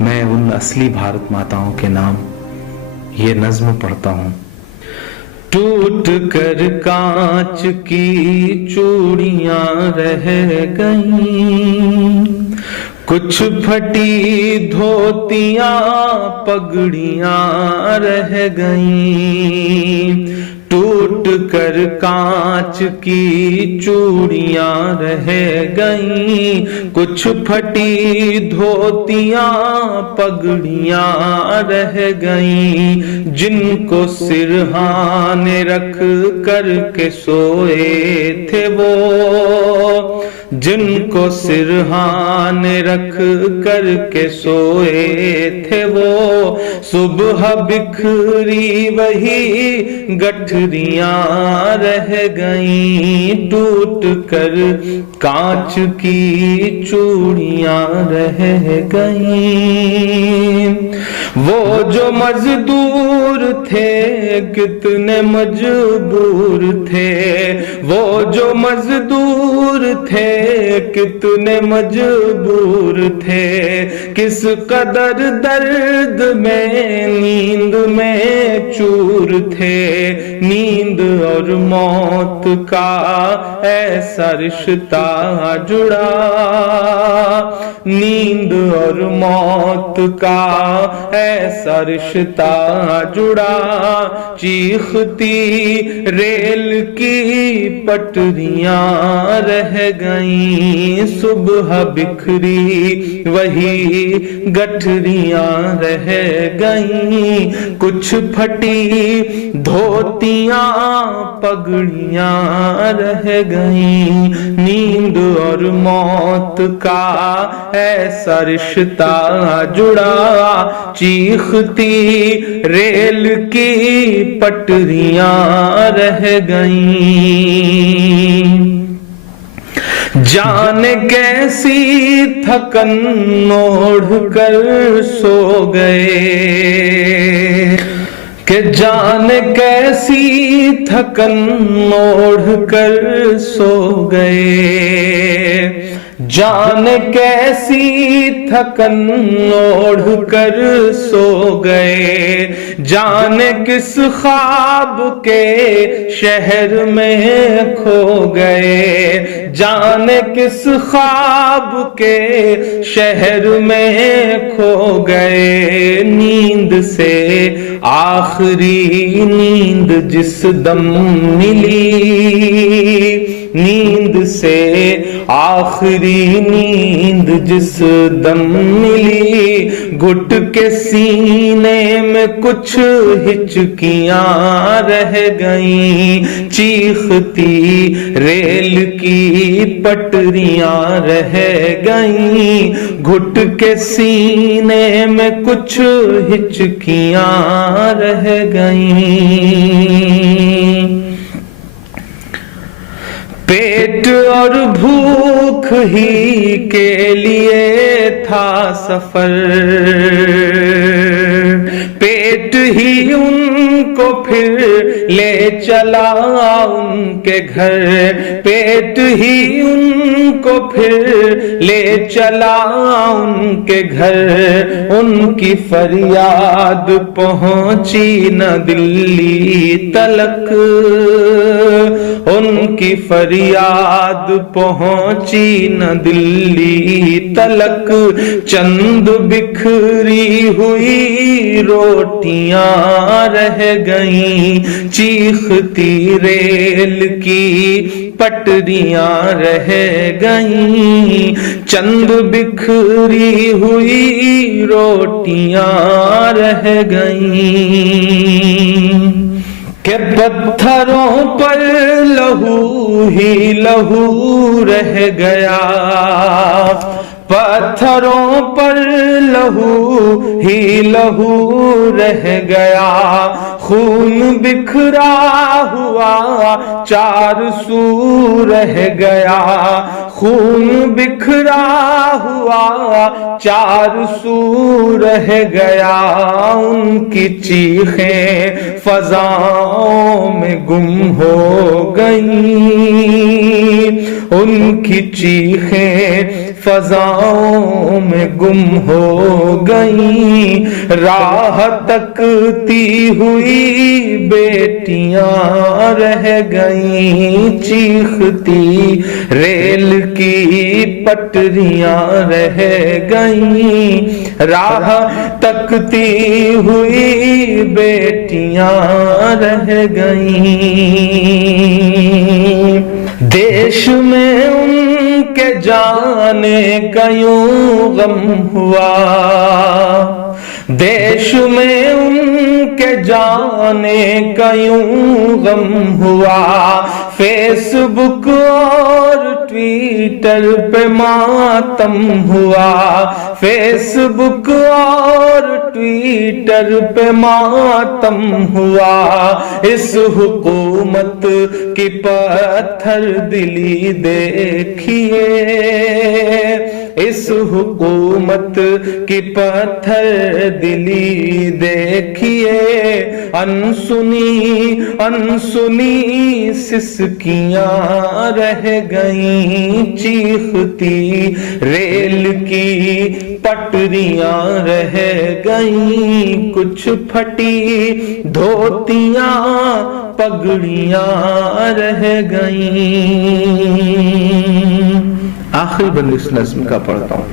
میں ان اصلی بھارت ماتاؤں کے نام یہ نظم پڑھتا ہوں۔ ٹوٹ کر کانچ کی چوڑیاں رہ گئیں، کچھ پھٹی دھوتیاں پگڑیاں رہ گئیں، ٹوٹ کر کانچ کی چوڑیاں رہ گئیں، کچھ پھٹی دھوتیاں پگڑیاں رہ گئیں، جن کو سرہانے رکھ کر کے سوئے تھے وہ، جن کو سرہانے رکھ کر کے سوئے تھے وہ، صبح بکھری وہی گٹھریاں رہ گئیں، ٹوٹ کر کانچ کی چوڑیاں رہ گئیں۔ وہ جو مزدور تھے کتنے مجبور تھے، وہ جو مزدور تھے کتنے مجبور تھے، کس قدر درد میں نیند میں چور تھے، نیند اور موت کا ایسا رشتہ جڑا، نیند اور موت کا ایسا رشتہ جڑا، چیختی ریل کی پٹریاں رہ گئیں، صبح بکھری وہی گٹھریاں رہ گئیں، کچھ پھٹی دھوتیاں پگڑیاں رہ گئیں، نیند اور موت کا ایسا رشتہ جڑا، چیختی ریل کی پٹریاں رہ گئیں، جانے کیسی تھکن اوڑھ کر سو گئے، کہ جانے کیسی تھکن اوڑھ کر سو گئے، جانے کیسی تھکن اوڑھ کر سو گئے، جانے کس خواب کے شہر میں کھو گئے، جانے کس خواب کے شہر میں کھو گئے، نیند سے آخری نیند جس دم ملی، نیند سے آخری نیند جس دم ملی، گھٹ کے سینے میں کچھ ہچکیاں رہ گئیں، چیختی ریل کی پٹریاں رہ گئیں، گھٹ کے سینے میں کچھ ہچکیاں رہ گئیں، پیٹ اور بھوک ہی کے لیے تھا سفر، پیٹ ہی ان کو پھر لے چلا ان کے گھر، پیٹ ہی ان کو پھر لے چلا ان کے گھر، ان کی فریاد پہنچی نہ دلی تلک، ان کی فریاد پہنچی نہ دلی تلک، چند بکھری ہوئی روٹیاں رہ گئیں، چیختی ریل کی پٹریاں رہ گئیں، چند بکھری ہوئی روٹیاں رہ گئیں، کہ پتھروں پر لہو ہی لہو رہ گیا، پتھروں پر لہو ہی لہو رہ گیا، خون بکھرا ہوا چار سو رہ گیا، خون بکھرا ہوا چار سو رہ گیا، ان کی چیخیں فضاؤں میں گم ہو گئیں، ان کی چیخیں فضاؤں میں گم ہو گئیں، راہ تکتی ہوئی بیٹیاں رہ گئیں، چیختی ریل کی پٹریاں رہ گئیں، راہ تکتی ہوئی بیٹیاں رہ گئیں۔ دیش میں ان کے جانے کا یوں غم ہوا، دیش میں ان کے جانے کا یوں غم ہوا، فیس بک اور ٹویٹر پہ ماتم ہوا، فیس بک اور ٹویٹر پہ ماتم ہوا، اس حکومت کی پتھر دلی دیکھیے، اس حکومت کی پتھر دلی دیکھیے، انسنی انسنی سسکیاں رہ گئیں، چیختی ریل کی پٹریاں رہ گئیں، کچھ پھٹی دھوتیاں پگڑیاں رہ گئیں۔ آخری بند اس نظم کا پڑھتا ہوں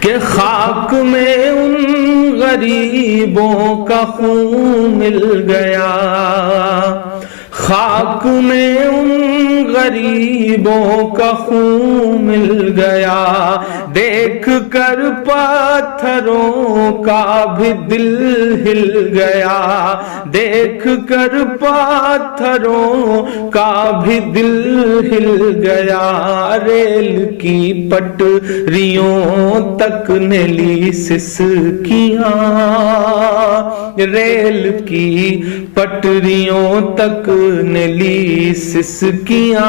کہ خاک میں ان غریبوں کا خون مل گیا، خاک میں ان غریبوں کا خون مل گیا، دیکھ کر پتھروں کا بھی دل ہل گیا، دیکھ کر پتھروں کا بھی دل ہل گیا، ریل کی پٹریوں تک نے لی سسکیاں، ریل کی پٹریوں تک نے لی سسکیاں،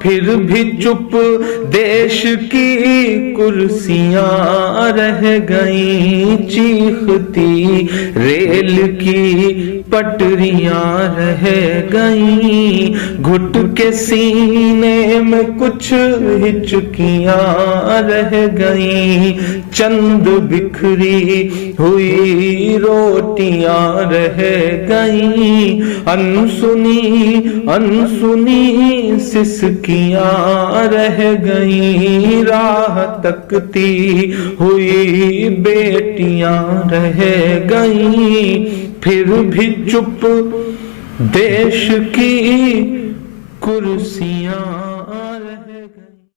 پھر بھی چپ دیش کی کرسیاں رہ گئیں، چیختی ریل کی پٹریاں رہ گئیں، گھٹ کے سینے میں کچھ ہچکیاں رہ گئیں، چند بکھری ہوئی روٹیاں رہ گئیں، انسنی انسنی سسکیاں رہ گئیں، راہ تکتی ہوئی بیٹیاں رہ گئیں، پھر بھی چپ دیش کی کرسیاں